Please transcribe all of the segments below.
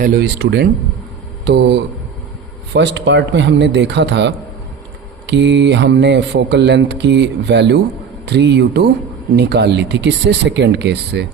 Hello student. तो first part में हमने देखा था कि हमने फोकल लेंथ की वैल्यू 3u2 निकाल ली थी, किससे? सेकेंड केस से।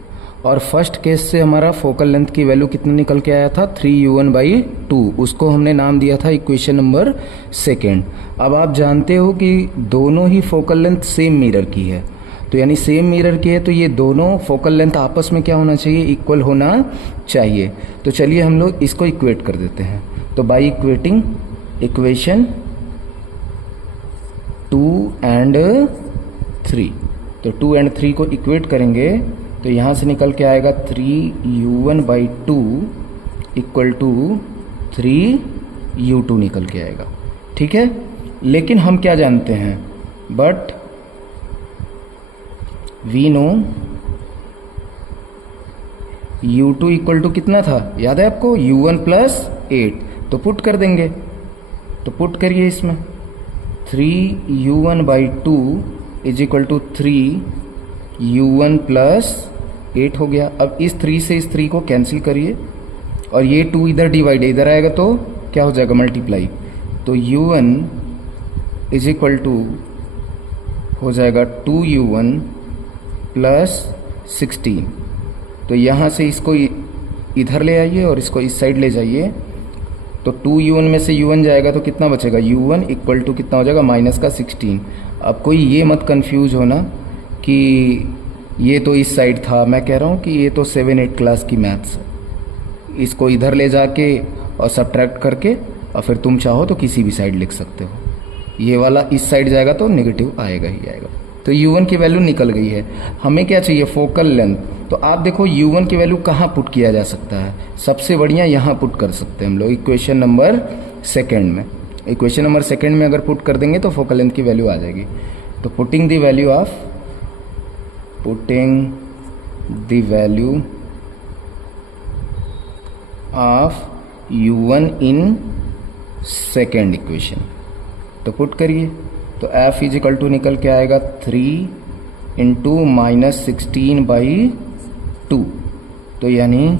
और फर्स्ट केस से हमारा फोकल लेंथ की वैल्यू कितना निकल के आया था? 3u1/2। उसको हमने नाम दिया था इक्वेशन नंबर सेकेंड। अब आप जानते हो कि दोनों ही फोकल लेंथ सेम मिरर की है, तो यानी सेम मिरर की है तो ये दोनों फोकल लेंथ आपस में क्या होना चाहिए? इक्वल होना चाहिए। तो चलिए हम लोग इसको इक्वेट कर देते हैं। तो बाय इक्वेटिंग इक्वेशन 2 and 3, तो 2 and 3 को इक्वेट करेंगे तो यहाँ से निकल के आएगा 3u1/2 इक्वल टू 3u2 निकल के आएगा। ठीक है, लेकिन हम क्या जानते हैं? But we know u2 equal to कितना था, याद है आपको? u1 + 8। तो पुट कर देंगे, तो पुट करिए इसमें 3u1/2 is equal to 3u1 + 8 हो गया। अब इस 3 से इस 3 को कैंसिल करिए और ये 2 इधर डिवाइड है, इधर आएगा तो क्या हो जाएगा? मल्टीप्लाई। तो u1 इज इक्वल टू हो जाएगा 2u1 + 16। तो यहाँ से इसको इधर ले आइए और इसको इस साइड ले जाइए। तो 2u1 में से u1 जाएगा तो कितना बचेगा? u1 इक्वल टू कितना हो जाएगा? -16। अब कोई ये मत कंफ्यूज होना कि ये तो इस साइड था, मैं कह रहा हूँ कि ये तो 7-8 क्लास की मैथ्स है। इसको इधर ले जाके और सब्ट्रैक्ट करके और फिर तुम चाहो तो किसी भी साइड लिख सकते हो। ये वाला इस साइड जाएगा तो नेगेटिव आएगा ही आएगा। तो u1 की वैल्यू निकल गई है। हमें क्या चाहिए? Focal length. तो आप देखो u1 की वैल्यू कहाँ पुट किया जा सकता है? सबसे बढ़िया यहाँ पुट कर सकते हैं हम लोग, इक्वेशन नंबर सेकेंड में। इक्वेशन नंबर सेकेंड में अगर पुट कर देंगे तो फोकल लेंथ की वैल्यू आ जाएगी। तो putting the value of u1 in second equation, तो पुट करिए। तो f इज इक्वल टू निकल के आएगा 3 × -16/2। तो यानी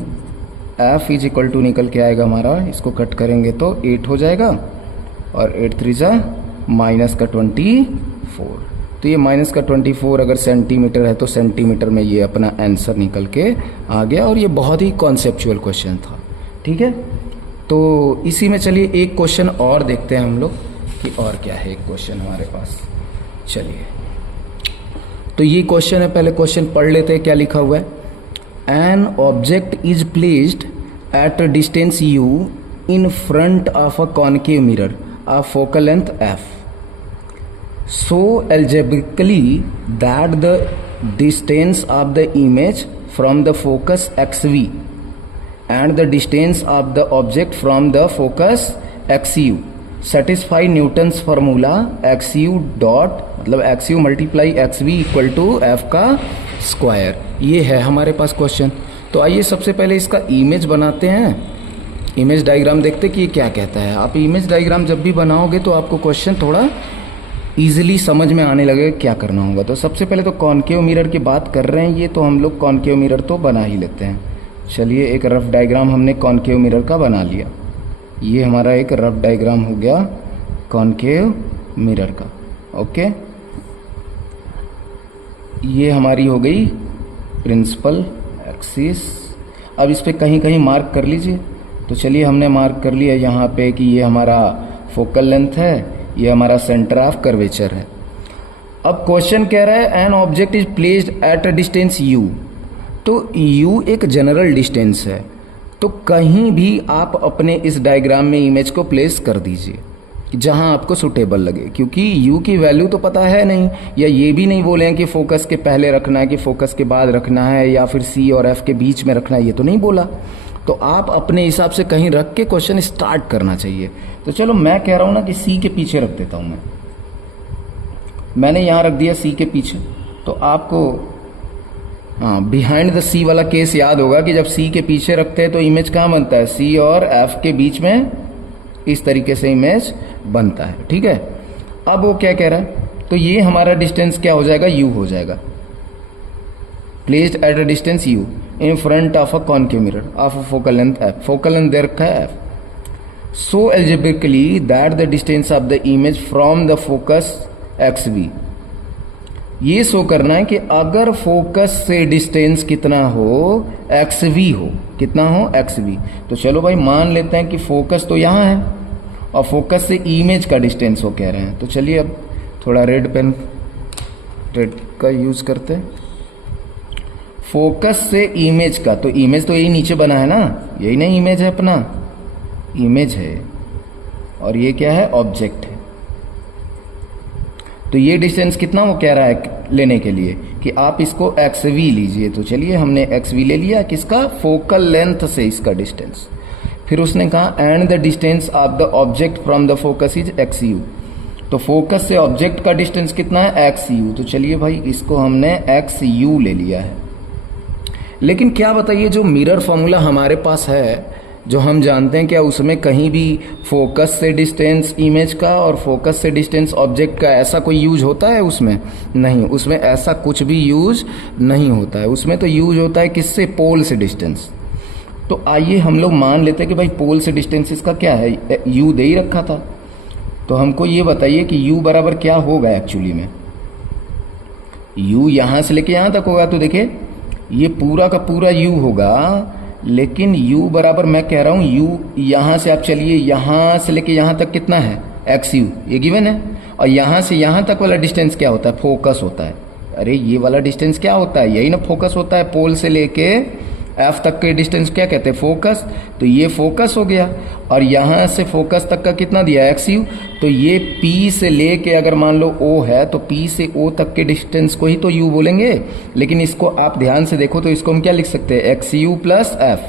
f इज इक्वल टू निकल के आएगा हमारा, इसको कट करेंगे तो 8 हो जाएगा और 8 3 जा -24। तो ये -24 अगर सेंटीमीटर है तो सेंटीमीटर में ये अपना आंसर निकल के आ गया। और ये बहुत ही कॉन्सेप्चुअल क्वेश्चन था। ठीक है, तो इसी में चलिए एक क्वेश्चन और देखते हैं हम लोग कि और क्या है एक क्वेश्चन हमारे पास। चलिए, तो ये क्वेश्चन है, पहले क्वेश्चन पढ़ लेते हैं क्या लिखा हुआ है। An object is placed at a distance u in front of a concave mirror of focal length f, so algebraically that the distance of the image from the focus xv and the distance of the object from the focus xu satisfy Newton's formula xu dot मतलब xu multiply xv equal to f का square. ये है हमारे पास question. तो आइए सबसे पहले इसका इमेज बनाते हैं, इमेज डायग्राम देखते कि ये क्या कहता है। आप इमेज डायग्राम जब भी बनाओगे तो आपको क्वेश्चन थोड़ा ईजिली समझ में आने लगेगा क्या करना होगा। तो सबसे पहले तो कॉनकेव मिरर की बात कर रहे हैं ये, तो हम लोग कॉनकेव मिरर तो बना ही लेते हैं। चलिए, एक रफ डायग्राम हमने कॉनकेव मिरर का बना लिया। ये हमारा एक रफ डायग्राम हो गया कॉनकेव मिरर का। ओके, ये हमारी हो गई प्रिंसिपल एक्सिस। अब इस पे कहीं कहीं मार्क कर लीजिए। तो चलिए, हमने मार्क कर लिया यहाँ पे कि ये हमारा फोकल लेंथ है, ये हमारा सेंटर ऑफ कर्वेचर है। अब क्वेश्चन कह रहा है an object is placed at a distance u। तो u एक जनरल डिस्टेंस है, तो कहीं भी आप अपने इस डायग्राम में इमेज को प्लेस कर दीजिए जहां आपको सुटेबल लगे, क्योंकि u की वैल्यू तो पता है नहीं, या ये भी नहीं बोले हैं कि फोकस के पहले रखना है कि फोकस के बाद रखना है या फिर c और f के बीच में रखना है, ये तो नहीं बोला। तो आप अपने हिसाब से कहीं रख के क्वेश्चन स्टार्ट करना चाहिए। तो चलो, मैं कह रहा हूं ना कि c के पीछे रख देता हूं। मैंने यहां रख दिया c के पीछे। तो आपको बिहाइंड द c वाला केस याद होगा कि जब c के पीछे रखते हैं तो इमेज कहाँ बनता है? c और f के बीच में इस तरीके से इमेज बनता है। ठीक है, अब वो क्या कह रहा है? तो ये हमारा डिस्टेंस क्या हो जाएगा? u हो जाएगा। Placed at a distance u। In front of a concave mirror of a focal length F, focal length दे रखा है F. So algebraically that the distance of the image from the focus xv, ये show करना है कि अगर focus से distance कितना हो, xv हो, कितना हो xv। तो चलो भाई मान लेते हैं कि फोकस तो यहाँ है और फोकस से इमेज का डिस्टेंस वो कह रहे हैं। तो चलिए अब थोड़ा रेड पेन, रेड का यूज करते हैं। फोकस से इमेज का, तो इमेज तो यही नीचे बना है ना, यही नहीं इमेज है अपना, इमेज है और ये क्या है, ऑब्जेक्ट है। तो ये डिस्टेंस कितना वो कह रहा है लेने के लिए कि आप इसको xv लीजिए। तो चलिए हमने xv ले लिया, किसका, फोकल लेंथ से इसका डिस्टेंस। फिर उसने कहा and the distance of the object from the focus is xu, तो फोकस से ऑब्जेक्ट का डिस्टेंस कितना है, xu। तो चलिए भाई इसको हमने xu ले लिया है। लेकिन क्या बताइए, जो मिरर फॉर्मूला हमारे पास है, जो हम जानते हैं, क्या उसमें कहीं भी फोकस से डिस्टेंस इमेज का और फोकस से डिस्टेंस ऑब्जेक्ट का ऐसा कोई यूज होता है उसमें? नहीं, उसमें ऐसा कुछ भी यूज नहीं होता है। उसमें तो यूज होता है किससे, पोल से डिस्टेंस। तो आइए हम लोग मान लेते हैं कि भाई पोल से डिस्टेंस इसका क्या है, u दे ही रखा था। तो हमको ये बताइए कि u बराबर क्या होगा एक्चुअली में। u यहां से लेके यहां तक होगा, तो देखिए ये पूरा का पूरा u होगा, लेकिन u बराबर मैं कह रहा हूं u यहां से आप चलिए, यहां से लेके यहां तक कितना है, xu, ये गिवन है। और यहां से यहां तक वाला डिस्टेंस क्या होता है, फोकस होता है। अरे ये वाला डिस्टेंस क्या होता है, यही ना फोकस होता है। पोल से लेके एफ तक के डिस्टेंस क्या कहते हैं, फोकस। तो ये फोकस हो गया और यहां से फोकस तक का कितना दिया, xu। तो ये P से लेके अगर मान लो O है, तो P से O तक के डिस्टेंस को ही तो U बोलेंगे। लेकिन इसको आप ध्यान से देखो तो इसको हम क्या लिख सकते हैं, xu प्लस एफ।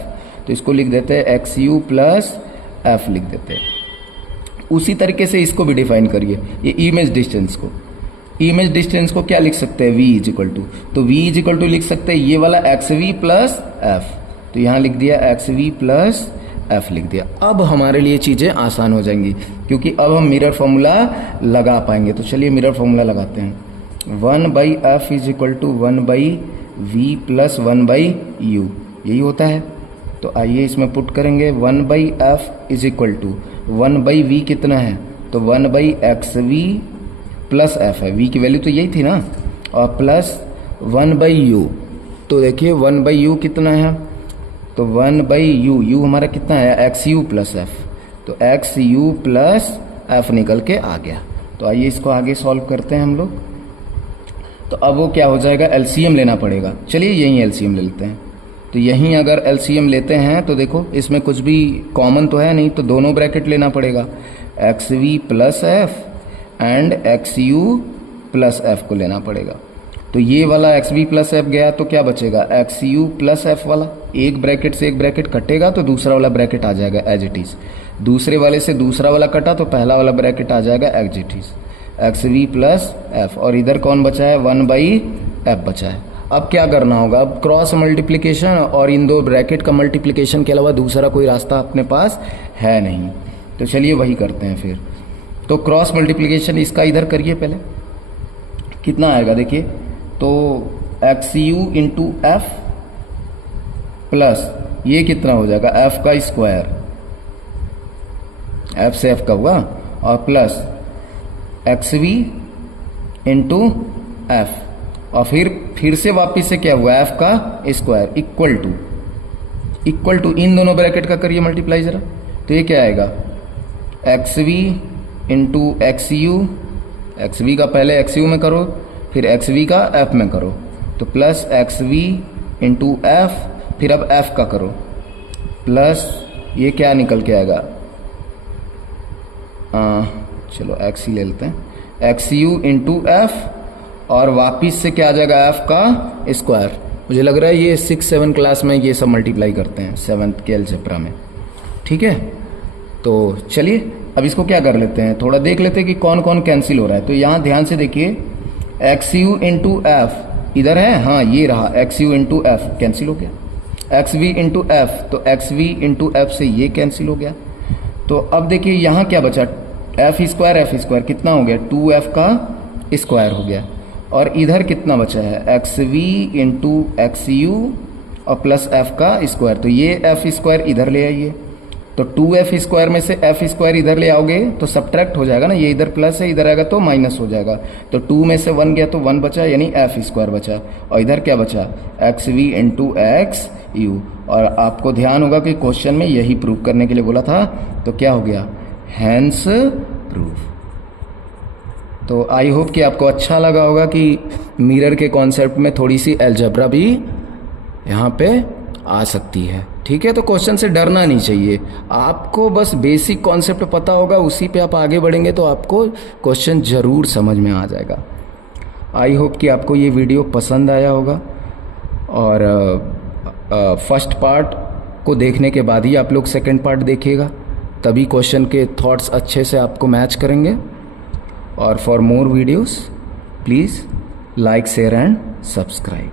तो इसको लिख देते हैं xu प्लस एफ लिख देते हैं। उसी तरीके से इसको भी डिफाइन करिए, ये इमेज डिस्टेंस को। इमेज डिस्टेंस को क्या लिख सकते हैं, v इज इक्वल टू, तो v इज इक्वल टू लिख सकते हैं ये वाला xv प्लस एफ। तो यहां लिख दिया xv प्लस एफ लिख दिया। अब हमारे लिए चीजें आसान हो जाएंगी क्योंकि अब हम मिरर फॉर्मूला लगा पाएंगे। तो चलिए मिरर फॉर्मूला लगाते हैं। 1/f is equal to 1/v plus 1/u, यही होता है। तो आइए इसमें पुट करेंगे, 1/f is equal to 1/v कितना है, तो 1/xv प्लस एफ है, v की वैल्यू तो यही थी ना, और प्लस 1/u। तो देखिए 1/u कितना है, तो 1/u, u हमारा कितना है, xu प्लस एफ। तो xu प्लस एफ निकल के आ गया। तो आइए इसको आगे सॉल्व करते हैं हम लोग। तो अब वो क्या हो जाएगा, एलसीएम लेना पड़ेगा। चलिए यहीं एलसीएम ले लेते हैं। तो यहीं अगर एलसीएम लेते हैं तो देखो इसमें कुछ भी कॉमन तो है नहीं, तो दोनों ब्रैकेट लेना पड़ेगा, xv plus F and xu plus F को लेना पड़ेगा। तो ये वाला xv प्लस एफ गया तो क्या बचेगा, xu प्लस एफ वाला। एक ब्रैकेट से एक ब्रैकेट कटेगा तो दूसरा वाला ब्रैकेट आ जाएगा एज इट इज। दूसरे वाले से दूसरा वाला कटा तो पहला वाला ब्रैकेट आ जाएगा as it is, xv plus F. और इधर कौन बचा है, 1/f बचा है। अब क्या करना होगा, अब क्रॉस मल्टीप्लिकेशन और इन दो ब्रैकेट का मल्टीप्लिकेशन के अलावा दूसरा कोई रास्ता अपने पास है नहीं। तो चलिए वही करते हैं फिर। तो क्रॉस मल्टीप्लिकेशन इसका इधर करिए पहले, कितना आएगा देखिए, तो xu इंटू एफ प्लस ये कितना हो जाएगा, f का स्क्वायर, f से f का हुआ, और प्लस xv इंटू एफ, और फिर से वापिस से क्या हुआ, f का स्क्वायर इक्वल टू इन दोनों ब्रैकेट का करिए मल्टीप्लाई जरा। तो ये क्या आएगा, xv इंटू xu, xv का पहले xu में करो, फिर xv का f में करो, तो प्लस xv इंटू एफ, फिर अब f का करो, प्लस ये क्या निकल के आएगा, चलो x ही ले लेते हैं, xu इंटू एफ, और वापिस से क्या आ जाएगा, f का स्क्वायर। मुझे लग रहा है ये 6-7 क्लास में ये सब मल्टीप्लाई करते हैं 7th के अलजेब्रा में, ठीक है। तो चलिए अब इसको क्या कर लेते हैं, थोड़ा देख लेते हैं कि कौन कौन कैंसिल हो रहा है। तो यहाँ ध्यान से देखिए, xu इंटू एफ इधर है, हाँ ये रहा, xu इंटू एफ कैंसिल हो गया, xv इंटू एफ, तो xv इंटू एफ से ये कैंसिल हो गया। तो अब देखिए यहाँ क्या बचा, एफ स्क्वायर कितना हो गया, 2f का स्क्वायर हो गया, और इधर कितना बचा है, xv इंटू xu और प्लस एफ का स्क्वायर, तो ये एफ स्क्वायर इधर ले आइए, तो 2f स्क्वायर में से f स्क्वायर इधर ले आओगे तो सब्ट्रैक्ट हो जाएगा ना, ये इधर प्लस है, इधर आएगा तो माइनस हो जाएगा, तो 2 में से 1 गया तो 1 बचा, यानी f स्क्वायर बचा, और इधर क्या बचा xv इंटू एक्स यू। और आपको ध्यान होगा कि क्वेश्चन में यही प्रूव करने के लिए बोला था, तो क्या हो गया, हैंस प्रूफ। तो आई होप कि आपको अच्छा लगा होगा कि मिरर के कॉन्सेप्ट में थोड़ी सी अलजेब्रा भी यहाँ पे आ सकती है। ठीक है, तो क्वेश्चन से डरना नहीं चाहिए, आपको बस बेसिक कॉन्सेप्ट पता होगा, उसी पे आप आगे बढ़ेंगे तो आपको क्वेश्चन ज़रूर समझ में आ जाएगा। आई होप कि आपको ये वीडियो पसंद आया होगा, और फर्स्ट पार्ट को देखने के बाद ही आप लोग सेकंड पार्ट देखिएगा, तभी क्वेश्चन के थॉट्स अच्छे से आपको मैच करेंगे। और for more videos please like share and subscribe.